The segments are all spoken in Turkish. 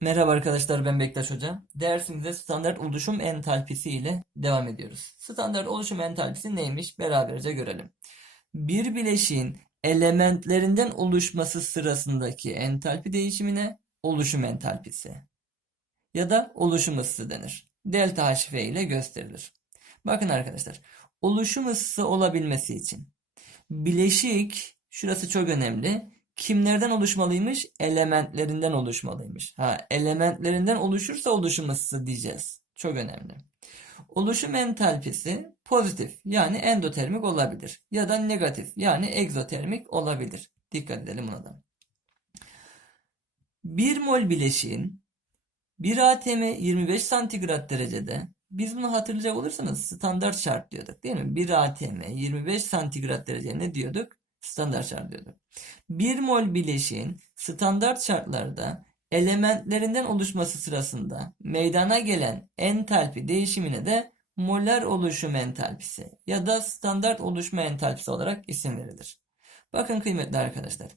Merhaba arkadaşlar ben Bektaş Hoca. Dersimize standart oluşum entalpisi ile devam ediyoruz. Standart oluşum entalpisi neymiş beraberce görelim. Bir bileşiğin elementlerinden oluşması sırasındaki entalpi değişimine oluşum entalpisi ya da oluşum ısısı denir. Delta HF ile gösterilir. Bakın arkadaşlar oluşum ısısı olabilmesi için bileşik şurası çok önemli. Kimlerden oluşmalıymış? Elementlerinden oluşmalıymış. Ha, elementlerinden oluşursa oluşum diyeceğiz. Çok önemli. Oluşum entalpisi pozitif yani endotermik olabilir ya da negatif yani egzotermik olabilir. Dikkat edelim buna da. 1 mol bileşiğin 1 atm 25 santigrat derecede biz bunu hatırlayacak olursanız standart şart diyorduk değil mi? 1 atm 25 santigrat derece ne diyorduk? Standart şart diyorduk. 1 mol bileşiğin standart şartlarda elementlerinden oluşması sırasında meydana gelen entalpi değişimine de molar oluşum entalpisi ya da standart oluşma entalpisi olarak isim verilir. Bakın kıymetli arkadaşlar.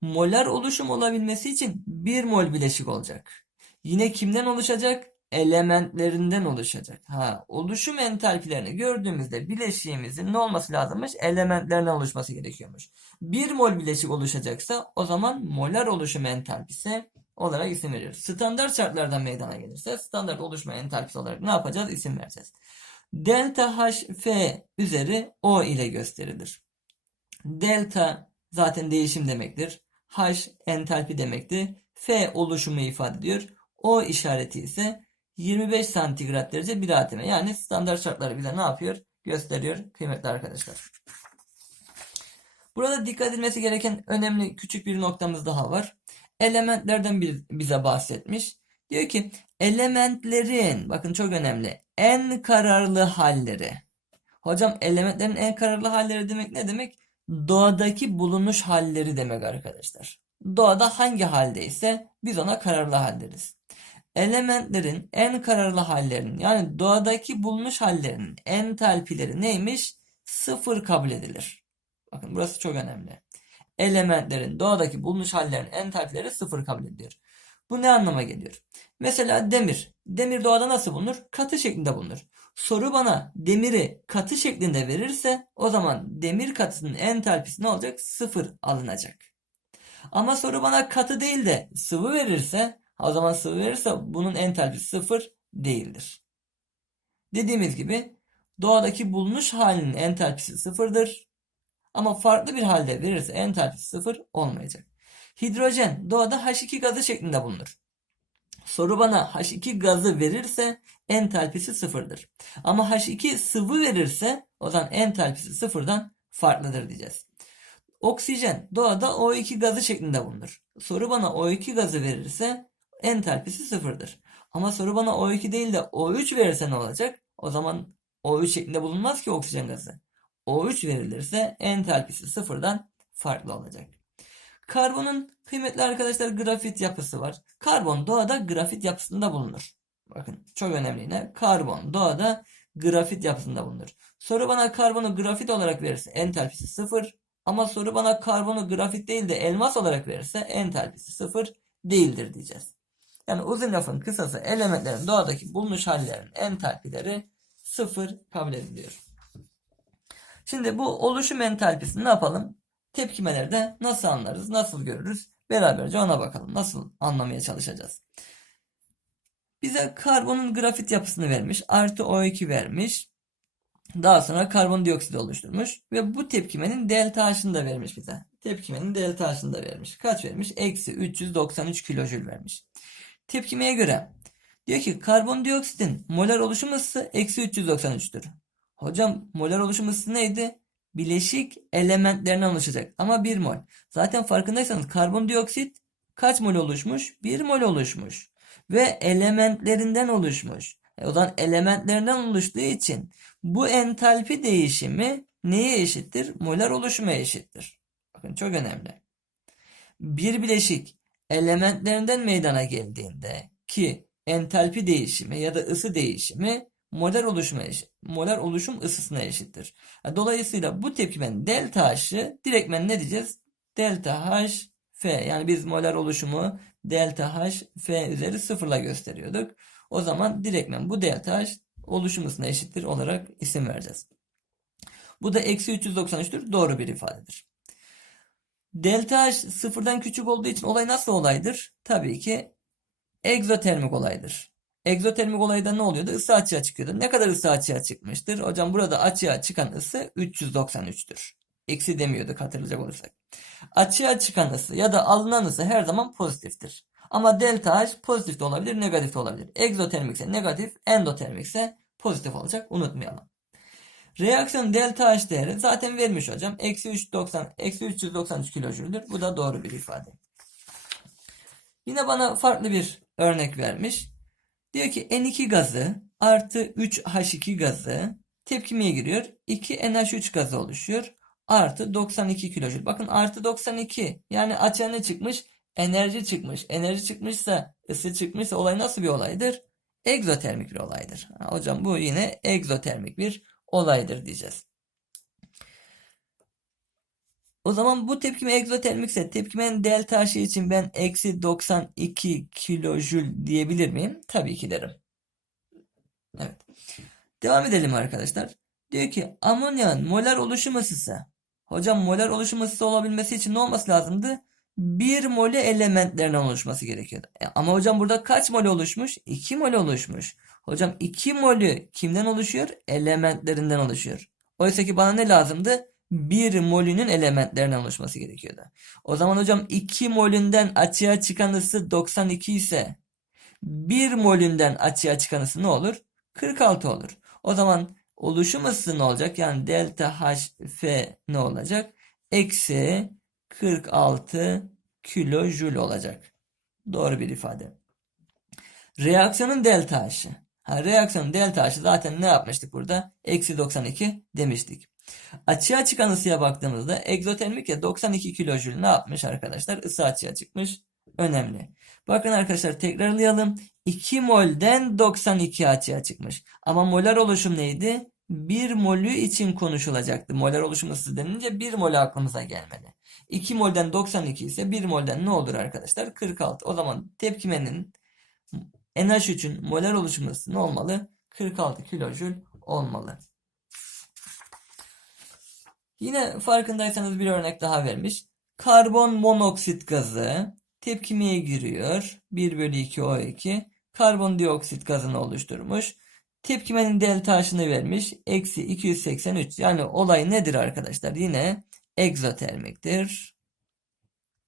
Molar oluşum olabilmesi için 1 mol bileşik olacak. Yine kimden oluşacak? Elementlerinden oluşacak. Ha, oluşum entalpilerini gördüğümüzde bileşiğimizin ne olması lazımmış? Elementlerinden oluşması gerekiyormuş. 1 mol bileşik oluşacaksa o zaman molar oluşum entalpisi olarak isim veriyoruz. Standart şartlardan meydana gelirse standart oluşma entalpisi olarak ne yapacağız? İsim vereceğiz. Delta HF üzeri O ile gösterilir. Delta zaten değişim demektir. H entalpi demektir. F oluşumu ifade ediyor. O işareti ise 25 santigrat derece 1 atm. Yani standart şartları bize ne yapıyor? Gösteriyor kıymetli arkadaşlar. Burada dikkat edilmesi gereken önemli küçük bir noktamız daha var. Elementlerden bir, bize bahsetmiş. Diyor ki elementlerin bakın çok önemli en kararlı halleri. Hocam elementlerin en kararlı halleri demek ne demek? Doğadaki bulunuş halleri demek arkadaşlar. Doğada hangi haldeyse biz ona kararlı hal deriz. Elementlerin en kararlı hallerinin yani doğadaki bulunuş hallerinin entalpileri neymiş? Sıfır kabul edilir. Bakın burası çok önemli. Elementlerin doğadaki bulunuş hallerinin entalpileri sıfır kabul ediyor. Bu ne anlama geliyor? Mesela demir. Demir doğada nasıl bulunur? Katı şeklinde bulunur. Soru bana demiri katı şeklinde verirse o zaman demir katısının entalpisi ne olacak? Sıfır alınacak. Ama soru bana katı değil de sıvı verirse o zaman sıvı verirse bunun entalpisi sıfır değildir. Dediğimiz gibi doğadaki bulunuş halinin entalpisi sıfırdır. Ama farklı bir halde verirse entalpisi sıfır olmayacak. Hidrojen doğada H2 gazı şeklinde bulunur. Soru bana H2 gazı verirse entalpisi sıfırdır. Ama H2 sıvı verirse o zaman entalpisi sıfırdan farklıdır diyeceğiz. Oksijen doğada O2 gazı şeklinde bulunur. Soru bana O2 gazı verirse entalpisi sıfırdır. Ama soru bana O2 değil de O3 verirse ne olacak? O zaman O3 şeklinde bulunmaz ki oksijen gazı. O3 verilirse entalpisi sıfırdan farklı olacak. Karbonun kıymetli arkadaşlar grafit yapısı var. Karbon doğada grafit yapısında bulunur. Bakın çok önemli yine. Karbon doğada grafit yapısında bulunur. Soru bana karbonu grafit olarak verirse entalpisi sıfır. Ama soru bana karbonu grafit değil de elmas olarak verirse entalpisi sıfır değildir diyeceğiz. Yani uzun lafın kısası elementlerin doğadaki bulunuş hallerinin entalpileri sıfır kabul ediliyor. Şimdi bu oluşum entalpisini ne yapalım? Tepkimelerde nasıl anlarız, nasıl görürüz? Beraberce ona bakalım. Nasıl anlamaya çalışacağız? Bize karbonun grafit yapısını vermiş. Artı O2 vermiş. Daha sonra karbondioksit oluşturmuş. Ve bu tepkimenin delta H'ını da vermiş bize. Tepkimenin delta H'ını da vermiş. Kaç vermiş? Eksi 393 kilojül vermiş. Tepkimeye göre diyor ki karbondioksitin molar oluşum ısısı eksi 393'tür. Hocam molar oluşum ısısı neydi? Bileşik elementlerinden oluşacak. Ama 1 mol. Zaten farkındaysanız karbondioksit kaç mol oluşmuş? 1 mol oluşmuş. Ve elementlerinden oluşmuş. E o zaman elementlerinden oluştuğu için bu entalpi değişimi neye eşittir? Molar oluşuma eşittir. Bakın çok önemli. Bir bileşik elementlerinden meydana geldiğinde ki entalpi değişimi ya da ısı değişimi molar oluşuma eşit, molar oluşum ısısına eşittir. Dolayısıyla bu tepkimenin delta H'ı direktmen ne diyeceğiz? Delta H F. Yani biz molar oluşumu delta H F üzeri sıfırla gösteriyorduk. O zaman direktmen bu delta H oluşum ısına eşittir olarak isim vereceğiz. Bu da eksi 393'tür. Doğru bir ifadedir. Delta H sıfırdan küçük olduğu için olay nasıl olaydır? Tabii ki egzotermik olaydır. Egzotermik olayda ne oluyordu? Isı açığa çıkıyordu. Ne kadar ısı açığa çıkmıştır? Hocam burada açığa çıkan ısı 393'tür. Eksi demiyorduk hatırlayacak olursak. Açığa çıkan ısı ya da alınan ısı her zaman pozitiftir. Ama delta H pozitif de olabilir, negatif de olabilir. Egzotermik ise negatif, endotermik ise pozitif olacak. Unutmayalım. Reaksiyon delta H değeri zaten vermiş hocam. Eksi 390, eksi 393 kilojüldür. Bu da doğru bir ifade. Yine bana farklı bir örnek vermiş. Diyor ki N2 gazı artı 3H2 gazı tepkimeye giriyor. 2NH3 gazı oluşuyor. Artı 92 kilojül. Bakın artı 92. Yani açığa ne çıkmış? Enerji çıkmış. Enerji çıkmışsa, ısı çıkmışsa olay nasıl bir olaydır? Egzotermik bir olaydır. Hocam bu yine egzotermik bir olaydır diyeceğiz. O zaman bu tepkime egzotermikse tepkimenin delta H için ben eksi 92 kilojül diyebilir miyim? Tabii ki derim. Evet. Devam edelim arkadaşlar. Diyor ki amonyanın molar oluşum ısısı. Hocam molar oluşum ısısı olabilmesi için ne olması lazımdı? 1 mole elementlerden oluşması gerekiyordu. E, ama hocam burada kaç mole oluşmuş? 2 mole oluşmuş. Hocam 2 molü kimden oluşuyor? Elementlerinden oluşuyor. Oysa ki bana ne lazımdı? 1 molünün elementlerinden oluşması gerekiyordu. O zaman hocam 2 molünden açığa çıkan ısı 92 ise 1 molünden açığa çıkan ısı ne olur? 46 olur. O zaman oluşum ısısı ne olacak? Yani delta HF ne olacak? Eksi 46 kilojül olacak. Doğru bir ifade. Reaksiyonun delta H'ı. Ha, reaksiyonun delta H'ı zaten ne yapmıştık burada? Eksi 92 demiştik. Açığa çıkan ısıya baktığımızda egzotermik ya 92 kilojül ne yapmış arkadaşlar? Isı açığa çıkmış. Önemli. Bakın arkadaşlar tekrarlayalım. 2 molden 92 açığa çıkmış. Ama molar oluşum neydi? 1 molü için konuşulacaktı. Molar oluşum ısı denince 1 mol aklımıza gelmedi. 2 molden 92 ise 1 molden ne olur arkadaşlar? 46. O zaman tepkimenin NH3'ün molar oluşum ısısı ne olmalı? 46 kilojül olmalı. Yine farkındaysanız bir örnek daha vermiş. Karbon monoksit gazı tepkimeye giriyor. 1 bölü 2 O2. Karbondioksit gazını oluşturmuş. Tepkimenin delta H'ını vermiş. Eksi 283. Yani olay nedir arkadaşlar? Yine egzotermiktir.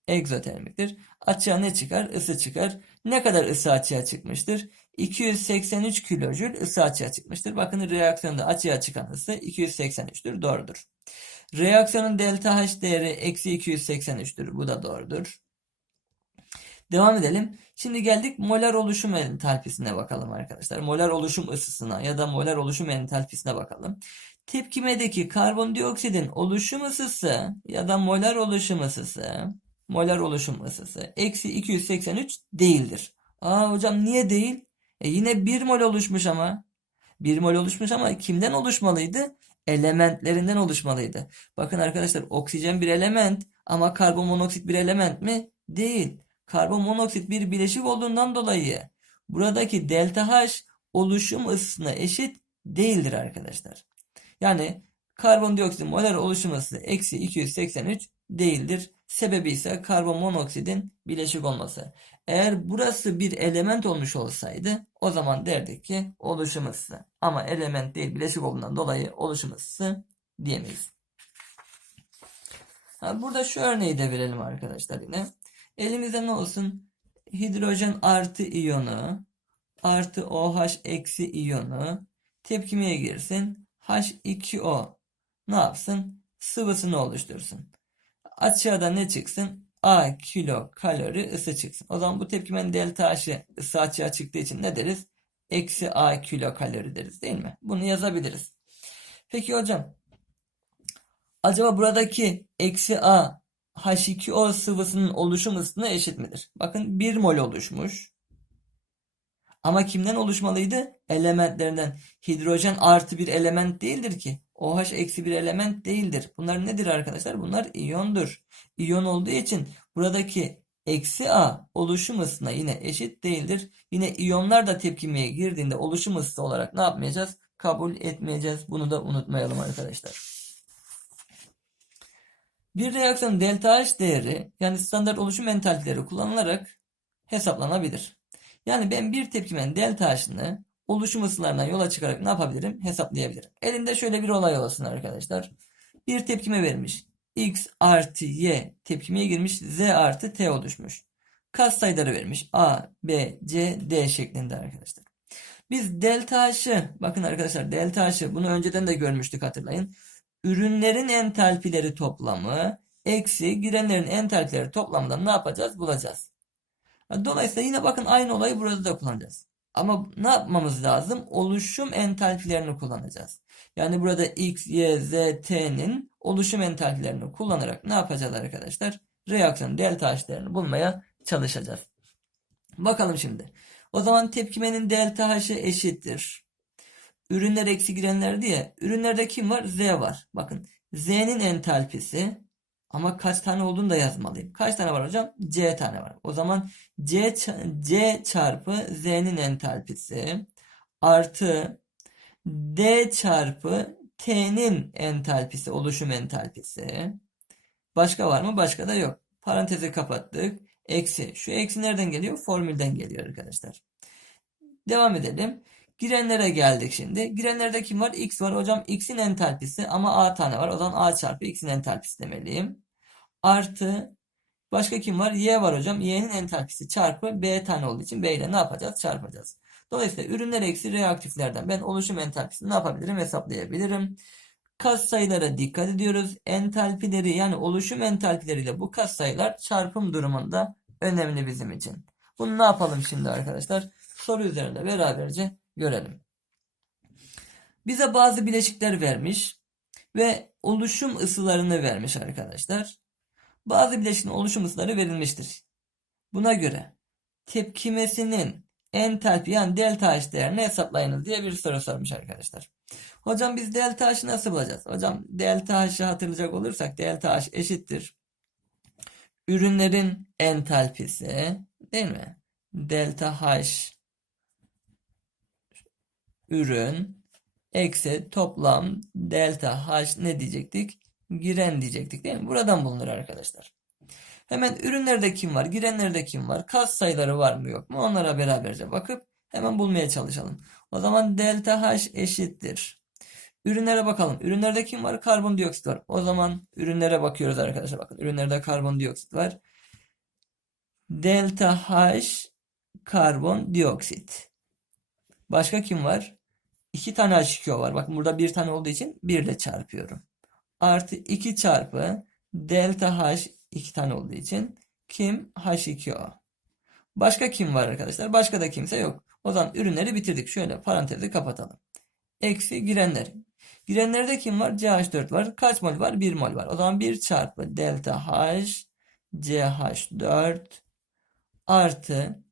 Egzotermiktir. Açığa ne çıkar? Isı çıkar. Ne kadar ısı açığa çıkmıştır? 283 kilojül ısı açığa çıkmıştır. Bakın reaksiyonda açığa çıkan ısı 283'tür. Doğrudur. Reaksiyonun delta H değeri eksi 283'tür. Bu da doğrudur. Devam edelim. Şimdi geldik molar oluşum entalpisine bakalım arkadaşlar. Molar oluşum ısısına ya da molar oluşum entalpisine bakalım. Tepkimedeki karbondioksitin oluşum ısısı ya da molar oluşum ısısı molar oluşum ısısı eksi 283 değildir. Aa hocam niye değil? E yine 1 mol oluşmuş ama. 1 mol oluşmuş ama kimden oluşmalıydı? Elementlerinden oluşmalıydı. Bakın arkadaşlar oksijen bir element ama karbon monoksit bir element mi? Değil. Karbon monoksit bir bileşik olduğundan dolayı buradaki delta H oluşum ısısına eşit değildir arkadaşlar. Yani karbondioksit molar oluşum ısısı eksi 283 değildir. Sebebi ise karbon monoksidin bileşik olması. Eğer burası bir element olmuş olsaydı o zaman derdik ki oluşum ısısı. Ama element değil bileşik olduğundan dolayı oluşum ısısı diyemeyiz. Burada şu örneği de verelim arkadaşlar yine. Elimizde ne olsun? Hidrojen artı iyonu artı OH eksi iyonu tepkimeye girsin. H2O ne yapsın? Sıvısını oluştursun. Açığa ne çıksın? A kilo kalori ısı çıksın. O zaman bu tepkimenin delta H'ı ısı açığa çıktığı için ne deriz? Eksi A kilo kalori deriz değil mi? Bunu yazabiliriz. Peki hocam acaba buradaki eksi A H2O sıvısının oluşum ısısına eşit midir? Bakın 1 mol oluşmuş. Ama kimden oluşmalıydı? Elementlerinden. Hidrojen artı bir element değildir ki. OH eksi bir element değildir. Bunlar nedir arkadaşlar? Bunlar iyondur. İyon olduğu için buradaki eksi A oluşum ısısına yine eşit değildir. Yine iyonlar da tepkimeye girdiğinde oluşum ısısı olarak ne yapmayacağız? Kabul etmeyeceğiz. Bunu da unutmayalım arkadaşlar. Bir reaksiyon delta H değeri yani standart oluşum entalpileri kullanılarak hesaplanabilir. Yani ben bir tepkimenin delta H'ını oluşum ısılarından yola çıkarak ne yapabilirim? Hesaplayabilirim. Elimde şöyle bir olay olsun arkadaşlar. Bir tepkime vermiş. X artı Y tepkimeye girmiş. Z artı T oluşmuş. Kas sayıları vermiş. A, B, C, D şeklinde arkadaşlar. Biz delta H'ı bakın arkadaşlar delta H'ı bunu önceden de görmüştük hatırlayın. Ürünlerin entalpileri toplamı eksi girenlerin entalpileri toplamından ne yapacağız? Bulacağız. Dolayısıyla yine bakın aynı olayı burada da kullanacağız. Ama ne yapmamız lazım? Oluşum entalpilerini kullanacağız. Yani burada X, Y, Z, T'nin oluşum entalpilerini kullanarak ne yapacağız arkadaşlar? Reaksiyon delta H değerini bulmaya çalışacağız. Bakalım şimdi. O zaman tepkimenin delta H'ı eşittir. Ürünler eksi girenler diye. Ürünlerde kim var? Z var. Bakın Z'nin entalpisi ama kaç tane olduğunu da yazmalıyım. Kaç tane var hocam? C tane var. O zaman C, C çarpı Z'nin entalpisi artı D çarpı T'nin entalpisi, oluşum entalpisi. Başka var mı? Başka da yok. Parantezi kapattık. Eksi. Şu eksi nereden geliyor? Formülden geliyor arkadaşlar. Devam edelim. Girenlere geldik şimdi. Girenlerde kim var? X var. Hocam X'in entalpisi ama A tane var. O zaman A çarpı X'in entalpisi demeliyim. Artı başka kim var? Y var hocam. Y'nin entalpisi çarpı B tane olduğu için B ile ne yapacağız? Çarpacağız. Dolayısıyla ürünler eksi reaktiflerden ben oluşum entalpisini ne yapabilirim? Hesaplayabilirim. Kas sayılara dikkat ediyoruz. Entalpileri yani oluşum entalpileriyle bu kas sayılar çarpım durumunda önemli bizim için. Bunu ne yapalım şimdi arkadaşlar? Soru üzerinde beraberce görelim. Bize bazı bileşikler vermiş ve oluşum ısılarını vermiş arkadaşlar. Bazı bileşiğin oluşum ısıları verilmiştir. Buna göre tepkimesinin entalpi yani delta H değerini hesaplayınız diye bir soru sormuş arkadaşlar. Hocam biz delta H'ı nasıl bulacağız? Hocam delta H'ı hatırlayacak olursak delta H eşittir. Ürünlerin entalpisi değil mi? Delta H ürün eksi toplam delta H ne diyecektik? Giren diyecektik değil mi? Buradan bulunur arkadaşlar. Hemen ürünlerde kim var? Girenlerde kim var? Kas sayıları var mı yok mu? Onlara beraberce bakıp hemen bulmaya çalışalım. O zaman delta H eşittir. Ürünlere bakalım. Ürünlerde kim var? Karbondioksit var. O zaman ürünlere bakıyoruz arkadaşlar. Bakın ürünlerde karbondioksit var. Delta H karbondioksit. Başka kim var? İki tane H2O var. Bakın burada bir tane olduğu için 1 ile çarpıyorum. Artı 2 çarpı delta H iki tane olduğu için kim? H2O. Başka kim var arkadaşlar? Başka da kimse yok. O zaman ürünleri bitirdik. Şöyle parantezi kapatalım. Eksi girenler. Girenlerde kim var? CH4 var. Kaç mol var? 1 mol var. O zaman 1 çarpı delta H CH4 artı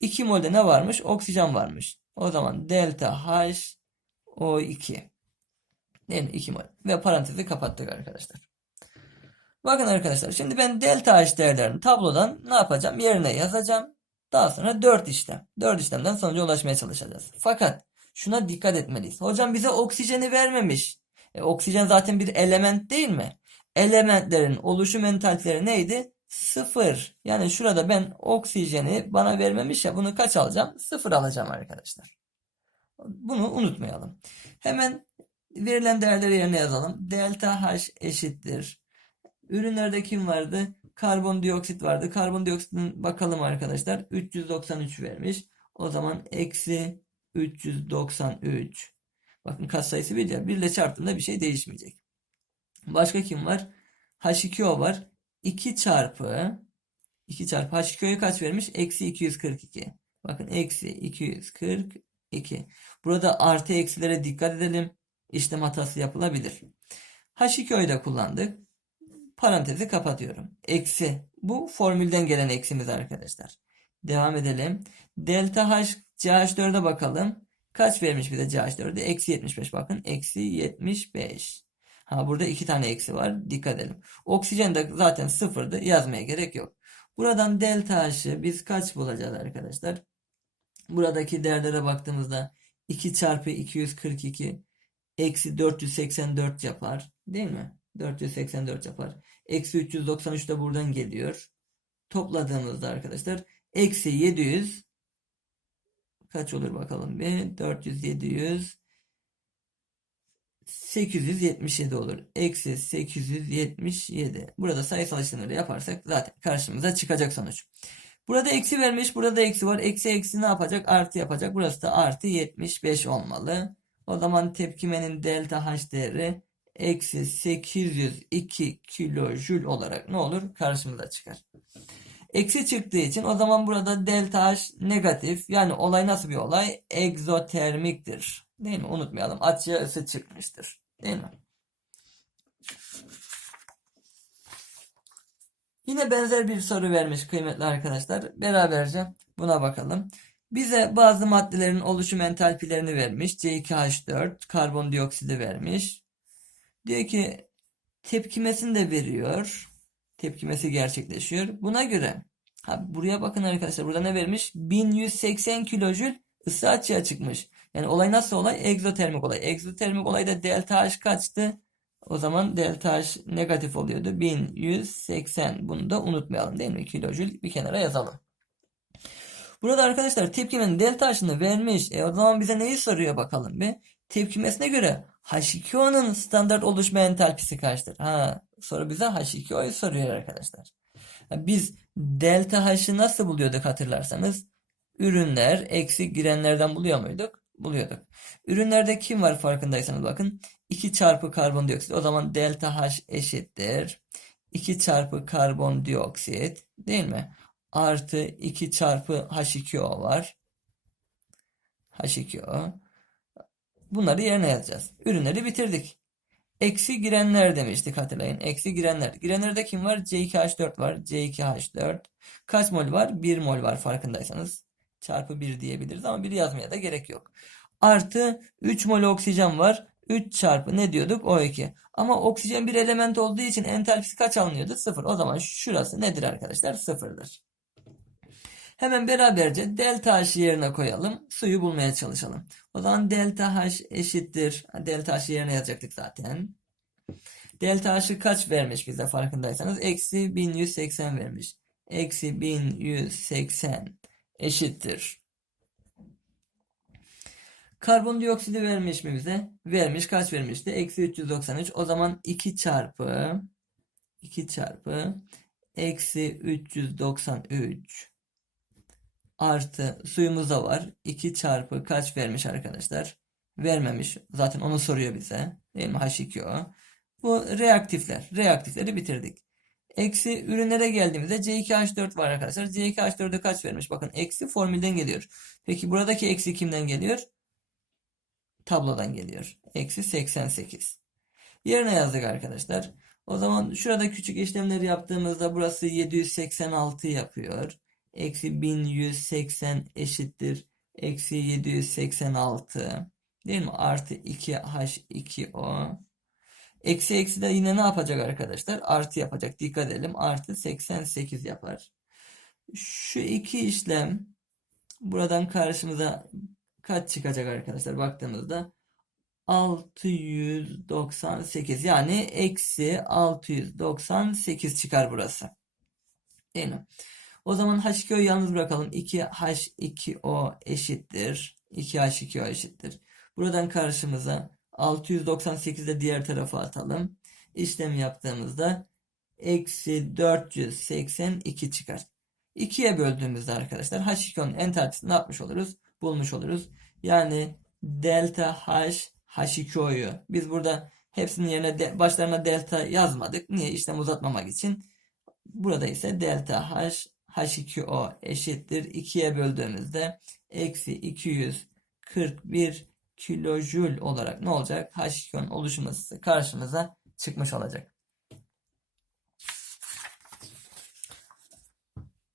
2 molde ne varmış? Oksijen varmış. O zaman delta H O2 değil mi? 2 mol. Ve parantezi kapattık arkadaşlar. Bakın arkadaşlar şimdi ben delta H değerlerini tablodan ne yapacağım? Yerine yazacağım. Daha sonra 4 işlem. 4 işlemden sonuca ulaşmaya çalışacağız. Fakat şuna dikkat etmeliyiz. Hocam bize oksijeni vermemiş. E, oksijen zaten bir element değil mi? Elementlerin oluşum entalpileri neydi? Sıfır. Yani şurada ben oksijeni bana vermemiş ya bunu kaç alacağım? Sıfır alacağım arkadaşlar. Bunu unutmayalım. Hemen verilen değerleri yerine yazalım. Delta H eşittir. Ürünlerde kim vardı? Karbondioksit vardı. Karbondioksitin bakalım arkadaşlar. 393 vermiş. O zaman eksi 393. Bakın kat sayısı 1 ya. 1 ile çarptığında bir şey değişmeyecek. Başka kim var? H2O var. 2 çarpı 2 çarpı H2O'ya kaç vermiş? Eksi 242. Bakın eksi 242. Burada artı eksilere dikkat edelim. İşlem hatası yapılabilir. H2O'yu da kullandık. Parantezi kapatıyorum. Eksi. Bu formülden gelen eksimiz arkadaşlar. Devam edelim. Delta H CH4'e bakalım. Kaç vermiş bize CH4'e? Eksi 75 bakın. Eksi 75. Ha burada iki tane eksi var. Dikkat edelim. Oksijen de zaten sıfırdı. Yazmaya gerek yok. Buradan delta H'ı biz kaç bulacağız arkadaşlar? Buradaki değerlere baktığımızda 2 çarpı 242 eksi 484 yapar. Değil mi? 484 yapar. Eksi 393 de buradan geliyor. Topladığımızda arkadaşlar eksi 700 kaç olur bakalım bir 400 700 877 olur. Eksi 877. Burada sayısal işlemleri yaparsak zaten karşımıza çıkacak sonuç. Burada eksi vermiş. Burada eksi var. Eksi eksi ne yapacak? Artı yapacak. Burası da artı 75 olmalı. O zaman tepkimenin delta H değeri eksi 802 kilojül olarak ne olur? Karşımıza çıkar. Eksi çıktığı için o zaman burada delta H negatif. Yani olay nasıl bir olay? Egzotermiktir. Değil mi? Unutmayalım. Açıya ısı çıkmıştır. Değil mi? Yine benzer bir soru vermiş kıymetli arkadaşlar. Beraberce buna bakalım. Bize bazı maddelerin oluşum entalpilerini vermiş. C2H4 karbondioksidi vermiş. Diyor ki tepkimesini de veriyor. Tepkimesi gerçekleşiyor. Buna göre ha buraya bakın arkadaşlar. Burada ne vermiş? 1180 kilojül ısı açığa çıkmış. Yani olay nasıl olay? Egzotermik olay. Egzotermik olayda delta H kaçtı? O zaman delta H negatif oluyordu. 1180. Bunu da unutmayalım değil mi? Kilojül bir kenara yazalım. Burada arkadaşlar tepkimenin delta H'ını vermiş. E o zaman bize neyi soruyor bakalım bir. Tepkimesine göre H2O'nun standart oluşma entalpisi kaçtır? Ha, soru bize H2O'yu soruyor arkadaşlar. Ya biz delta H'ı nasıl buluyorduk hatırlarsanız? Ürünler eksi girenlerden buluyor muyduk? Buluyorduk. Ürünlerde kim var farkındaysanız bakın. 2 çarpı karbondioksit. O zaman delta H eşittir. 2 çarpı karbondioksit değil mi? Artı 2 çarpı H2O var. H2O. Bunları yerine yazacağız. Ürünleri bitirdik. Eksi girenler demiştik hatırlayın. Eksi girenler. Girenlerde kim var? C2H4 var. C2H4. Kaç mol var? 1 mol var farkındaysanız. Çarpı 1 diyebiliriz ama 1 yazmaya da gerek yok. Artı 3 mol oksijen var. 3 çarpı ne diyorduk? O2. Ama oksijen bir element olduğu için entalpisi kaç alınıyordu? 0. O zaman şurası nedir arkadaşlar? 0'dır. Hemen beraberce delta H yerine koyalım. Suyu bulmaya çalışalım. O zaman delta H eşittir. Delta H yerine yazacaktık zaten. Delta H'ı kaç vermiş bize farkındaysanız? Eksi 1180 vermiş. Eksi 1180 eşittir. Karbondioksidi vermiş mi bize? Vermiş. Kaç vermişti? Eksi 393. O zaman 2 çarpı 2 çarpı eksi 393 artı suyumuz da var. 2 çarpı kaç vermiş arkadaşlar? Vermemiş. Zaten onu soruyor bize. Değil mi? H2O. Bu reaktifler. Reaktifleri bitirdik. Eksi ürünlere geldiğimizde C2H4 var arkadaşlar. C2H4'e kaç vermiş? Bakın eksi formülden geliyor. Peki buradaki eksi kimden geliyor? Tablodan geliyor. Eksi 88. Yerine yazdık arkadaşlar. O zaman şurada küçük işlemleri yaptığımızda burası 786 yapıyor. Eksi 1180 eşittir. Eksi 786. Değil mi? Artı 2H2O. Eksi eksi de yine ne yapacak arkadaşlar? Artı yapacak. Dikkat edelim. Artı 88 yapar. Şu iki işlem buradan karşımıza kaç çıkacak arkadaşlar? Baktığımızda 698 yani eksi 698 çıkar burası. Değil mi? O zaman H2O'yu yalnız bırakalım. 2H2O eşittir. 2H2O eşittir. Buradan karşımıza 698 de diğer tarafa atalım. İşlem yaptığımızda eksi 482 çıkar. 2'ye böldüğümüzde arkadaşlar H2O'nun entalpisini ne yapmış oluruz? Bulmuş oluruz. Yani delta H H2O'yu biz burada hepsinin yerine de, başlarına delta yazmadık. Niye? İşlem uzatmamak için. Burada ise delta H H2O eşittir. 2'ye böldüğümüzde eksi 241 kilojül olarak ne olacak? H2O'nun oluşum ısısı karşımıza çıkmış olacak.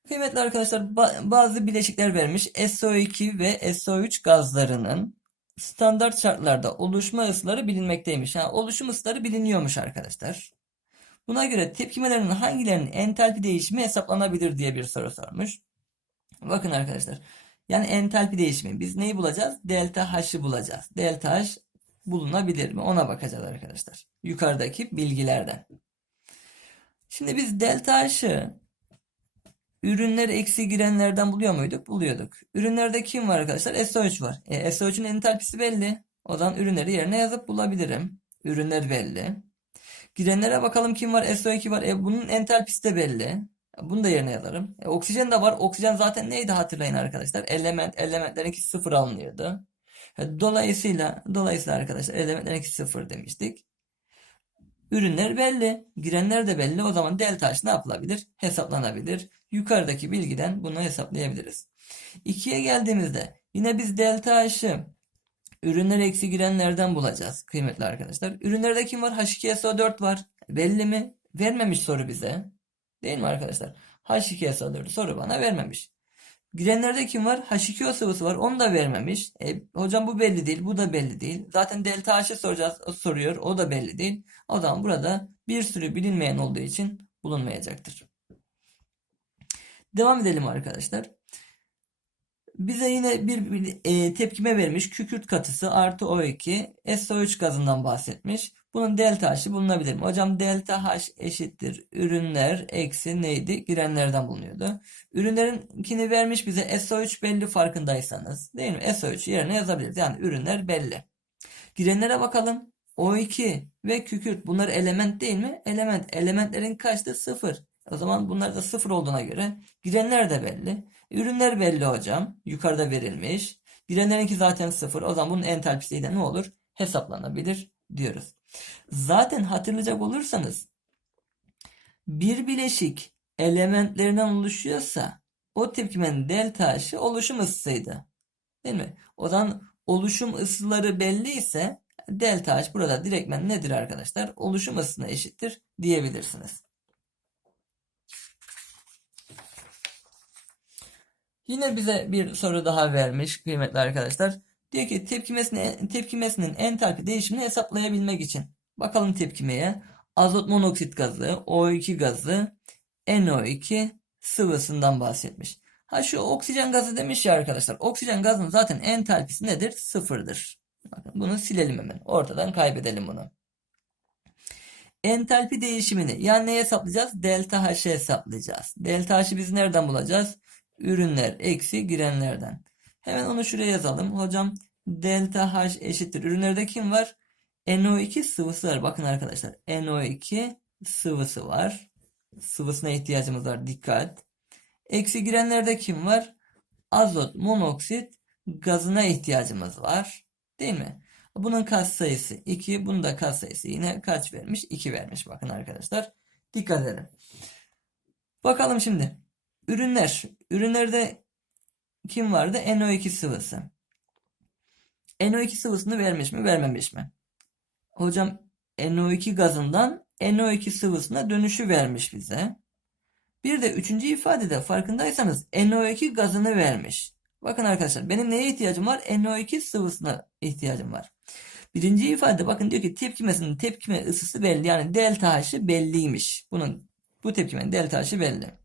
Kıymetli arkadaşlar ba- bazı bileşikler vermiş. SO2 ve SO3 gazlarının standart şartlarda oluşma ısıları bilinmekteymiş. Yani oluşum ısıları biliniyormuş arkadaşlar. Buna göre tepkimelerinin hangilerinin entalpi değişimi hesaplanabilir diye bir soru sormuş. Bakın arkadaşlar. Yani entalpi değişimi. Biz neyi bulacağız? Delta H'ı bulacağız. Delta H bulunabilir mi? Ona bakacağız arkadaşlar. Yukarıdaki bilgilerden. Şimdi biz delta H'ı ürünler eksi girenlerden buluyor muyduk? Buluyorduk. Ürünlerde kim var arkadaşlar? SO3 var. E, SO3'ün entalpisi belli. O zaman ürünleri yerine yazıp bulabilirim. Ürünler belli. Girenlere bakalım kim var? SO2 var. E, bunun entalpisi de belli. Bunu da yerine yazarım. E, oksijen de var. Oksijen zaten neydi hatırlayın arkadaşlar. Element, elementlerin ikisi sıfır alınıyordu. E, Dolayısıyla, dolayısıyla arkadaşlar elementlerin ikisi sıfır demiştik. Ürünler belli. Girenler de belli. O zaman delta H ne yapılabilir? Hesaplanabilir. Yukarıdaki bilgiden bunu hesaplayabiliriz. 2'ye geldiğimizde yine biz delta H'ı ürünler eksi girenlerden bulacağız kıymetli arkadaşlar. Ürünlerde kim var? H2SO4 var. Belli mi? Vermemiş soru bize. Değil mi arkadaşlar? H2SO4 soru bana vermemiş. Girenlerde kim var? H2O sıvısı var. Onu da vermemiş. E, hocam bu belli değil. Bu da belli değil. Zaten delta H'ı soracağız. Soruyor. O da belli değil. O zaman burada bir sürü bilinmeyen olduğu için bulunmayacaktır. Devam edelim arkadaşlar. Bize yine bir, bir, e, tepkime vermiş. Kükürt katısı artı O2 SO3 gazından bahsetmiş. Bunun delta H'ı bulunabilir mi? Hocam delta H eşittir. Ürünler eksi neydi? Girenlerden bulunuyordu. Ürünlerinkini vermiş bize SO3 belli farkındaysanız. Değil mi? SO3 yerine yazabiliriz. Yani ürünler belli. Girenlere bakalım. O2 ve kükürt bunlar element değil mi? Element. Elementlerin kaçtı? Sıfır. O zaman bunlar da sıfır olduğuna göre girenler de belli. Ürünler belli hocam. Yukarıda verilmiş. Girenlerinki zaten sıfır. O zaman bunun entalpisi de ne olur? Hesaplanabilir diyoruz. Zaten hatırlayacak olursanız bir bileşik elementlerinden oluşuyorsa o tepkimenin delta H'ı oluşum ısısıydı. Değil mi? O zaman oluşum ısıları belli ise delta H burada direktmen nedir arkadaşlar? Oluşum ısısına eşittir diyebilirsiniz. Yine bize bir soru daha vermiş kıymetli arkadaşlar. Diyor ki tepkimesinin, tepkimesinin entalpi değişimini hesaplayabilmek için. Bakalım tepkimeye. Azot monoksit gazı, O2 gazı, NO2 sıvısından bahsetmiş. Ha şu oksijen gazı demiş ya arkadaşlar. Oksijen gazının zaten entalpisi nedir? Sıfırdır. Bakın bunu silelim hemen. Ortadan kaybedelim bunu. Entalpi değişimini yani ne hesaplayacağız? Delta H'ı hesaplayacağız. Delta H'ı biz nereden bulacağız? Ürünler eksi girenlerden. Hemen onu şuraya yazalım. Hocam delta H eşittir. Ürünlerde kim var? NO2 sıvısı var. Bakın arkadaşlar. NO2 sıvısı var. Sıvısına ihtiyacımız var. Dikkat. Eksi girenlerde kim var? Azot monoksit gazına ihtiyacımız var. Değil mi? Bunun katsayısı 2. Bunun da katsayısı yine kaç vermiş? 2 vermiş. Bakın arkadaşlar. Dikkat edelim. Bakalım şimdi. Ürünler. Ürünlerde kim vardı? NO2 sıvısı. NO2 sıvısını vermiş mi? Vermemiş mi? Hocam NO2 gazından NO2 sıvısına dönüşü vermiş bize. Bir de üçüncü ifadede farkındaysanız NO2 gazını vermiş. Bakın arkadaşlar benim neye ihtiyacım var? NO2 sıvısına ihtiyacım var. Birinci ifade bakın diyor ki tepkimesinin tepkime ısısı belli. Yani delta H'ı belliymiş. Bunun bu tepkimenin delta H'ı belli.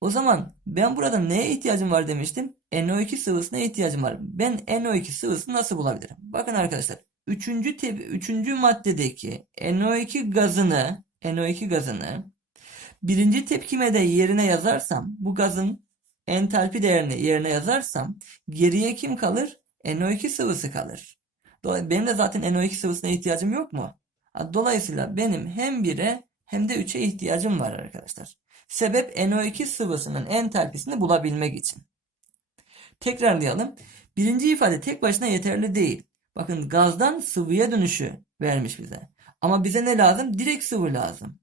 O zaman ben burada neye ihtiyacım var demiştim? NO2 sıvısına ihtiyacım var. Ben NO2 sıvısını nasıl bulabilirim? Bakın arkadaşlar. Üçüncü, tebi, üçüncü maddedeki NO2 gazını NO2 gazını birinci tepkimede yerine yazarsam bu gazın entalpi değerini yerine yazarsam geriye kim kalır? NO2 sıvısı kalır. Benim de zaten NO2 sıvısına ihtiyacım yok mu? Dolayısıyla benim hem 1'e hem de 3'e ihtiyacım var arkadaşlar. Sebep NO2 sıvısının entalpisini bulabilmek için. Tekrarlayalım. Birinci ifade tek başına yeterli değil. Bakın gazdan sıvıya dönüşü vermiş bize. Ama bize ne lazım? Direkt sıvı lazım.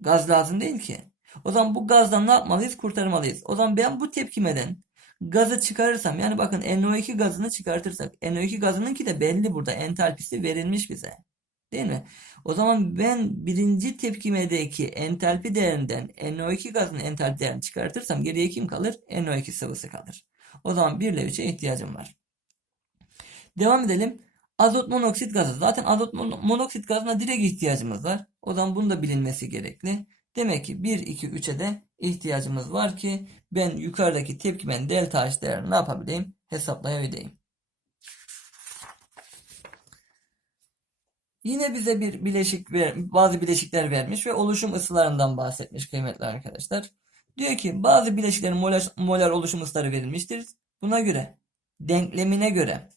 Gaz lazım değil ki. O zaman bu gazdan ne yapmalıyız? Kurtarmalıyız. O zaman ben bu tepkimeden gazı çıkarırsam yani bakın NO2 gazını çıkartırsak NO2 gazınınki de belli burada entalpisi verilmiş bize. Değil mi? O zaman ben birinci tepkimedeki entalpi değerinden NO2 gazının entalpi değerini çıkartırsam geriye kim kalır? NO2 sıvısı kalır. O zaman 1 ile 3'e ihtiyacım var. Devam edelim. Azot monoksit gazı. Zaten azot mon- monoksit gazına direkt ihtiyacımız var. O zaman bunun da bilinmesi gerekli. Demek ki 1, 2, 3'e de ihtiyacımız var ki ben yukarıdaki tepkimenin delta H değerini ne yapabileyim? Hesaplayabileyim. Yine bize bir bileşik ver, bazı bileşikler vermiş ve oluşum ısılarından bahsetmiş kıymetli arkadaşlar. Diyor ki bazı bileşiklerin molar, molar oluşum ısıları verilmiştir. Buna göre denklemine göre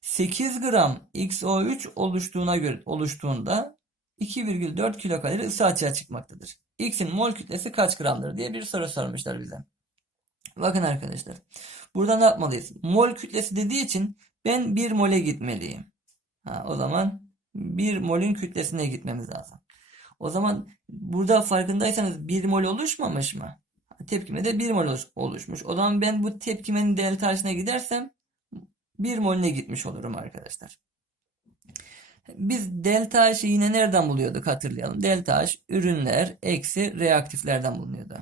8 gram XO3 oluştuğuna göre oluştuğunda 2,4 kilokalori ısı açığa çıkmaktadır. X'in mol kütlesi kaç gramdır diye bir soru sormuşlar bize. Bakın arkadaşlar. Burada ne yapmalıyız? Mol kütlesi dediği için ben 1 mole gitmeliyim. Ha, o zaman 1 molün kütlesine gitmemiz lazım. O zaman burada farkındaysanız 1 mol oluşmamış mı? Tepkimede 1 mol oluş- oluşmuş. O zaman ben bu tepkimenin delta H'ine gidersem 1 molüne gitmiş olurum arkadaşlar. Biz delta H'ı yine nereden buluyorduk hatırlayalım. Delta H ürünler eksi reaktiflerden bulunuyordu.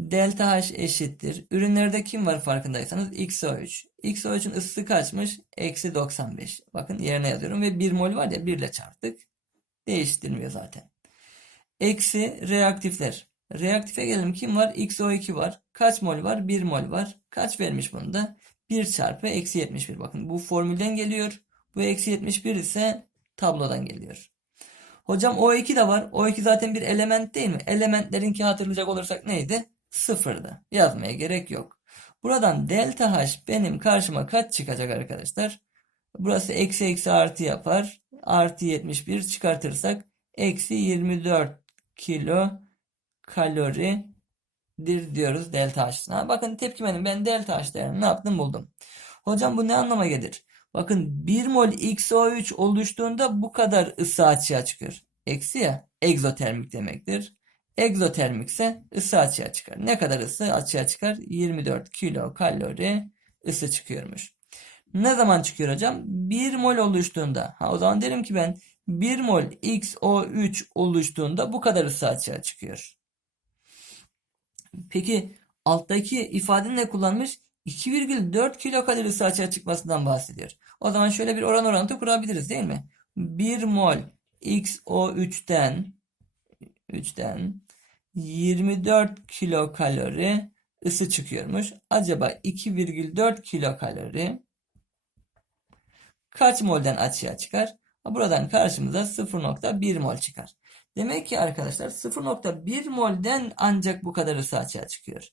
Delta H eşittir. Ürünlerde kim var farkındaysanız XO3. XO3'ün ısısı kaçmış? Eksi 95. Bakın yerine yazıyorum ve 1 mol var ya 1 ile çarptık. Değiştirmiyor zaten. Eksi reaktifler. Reaktife gelelim. Kim var? XO2 var. Kaç mol var? 1 mol var. Kaç vermiş bunu da? 1 çarpı eksi 71. Bakın bu formülden geliyor. Bu eksi 71 ise tablodan geliyor. Hocam O2 de var. O2 zaten bir element değil mi? Elementlerinki hatırlayacak olursak neydi? Sıfırdı. Yazmaya gerek yok. Buradan delta H benim karşıma kaç çıkacak arkadaşlar? Burası eksi eksi artı yapar. Artı 71 çıkartırsak eksi 24 kilo kaloridir diyoruz delta H'ına. Bakın tepkimenin ben delta H değerini ne yaptım buldum. Hocam bu ne anlama gelir? Bakın 1 mol XO3 oluştuğunda bu kadar ısı açığa çıkıyor. Eksi ya egzotermik demektir. Egzotermik ise ısı açığa çıkar. Ne kadar ısı açığa çıkar? 24 kilo kalori ısı çıkıyormuş. Ne zaman çıkıyor hocam? 1 mol oluştuğunda. Ha, o zaman derim ki ben 1 mol XO3 oluştuğunda bu kadar ısı açığa çıkıyor. Peki alttaki ifade ne kullanmış? 2,4 kilokalori ısı açığa çıkmasından bahsediyor. O zaman şöyle bir oran orantı kurabiliriz değil mi? 1 mol XO3'ten 3'ten 24 kilokalori ısı çıkıyormuş. Acaba 2,4 kilokalori kaç molden açığa çıkar? Buradan karşımıza 0.1 mol çıkar. Demek ki arkadaşlar 0.1 molden ancak bu kadar ısı açığa çıkıyor.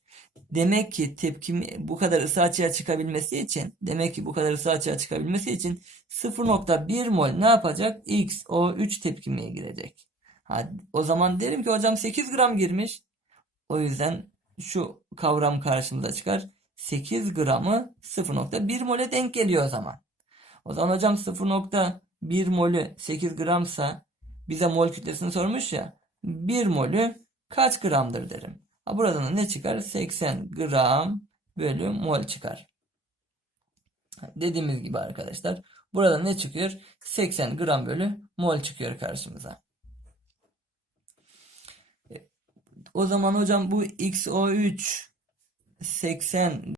Demek ki tepkimi bu kadar ısı açığa çıkabilmesi için demek ki bu kadar ısı açığa çıkabilmesi için 0.1 mol ne yapacak? XO3 tepkimeye girecek. Ha, o zaman derim ki hocam 8 gram girmiş. O yüzden şu kavram karşımıza çıkar. 8 gramı 0.1 mole denk geliyor o zaman. O zaman hocam 0.1 molü 8 gramsa bize mol kütlesini sormuş ya. 1 molü kaç gramdır derim. Ha, buradan da ne çıkar? 80 gram bölü mol çıkar. Dediğimiz gibi arkadaşlar. Burada ne çıkıyor? 80 gram bölü mol çıkıyor karşımıza. O zaman hocam bu XO3 80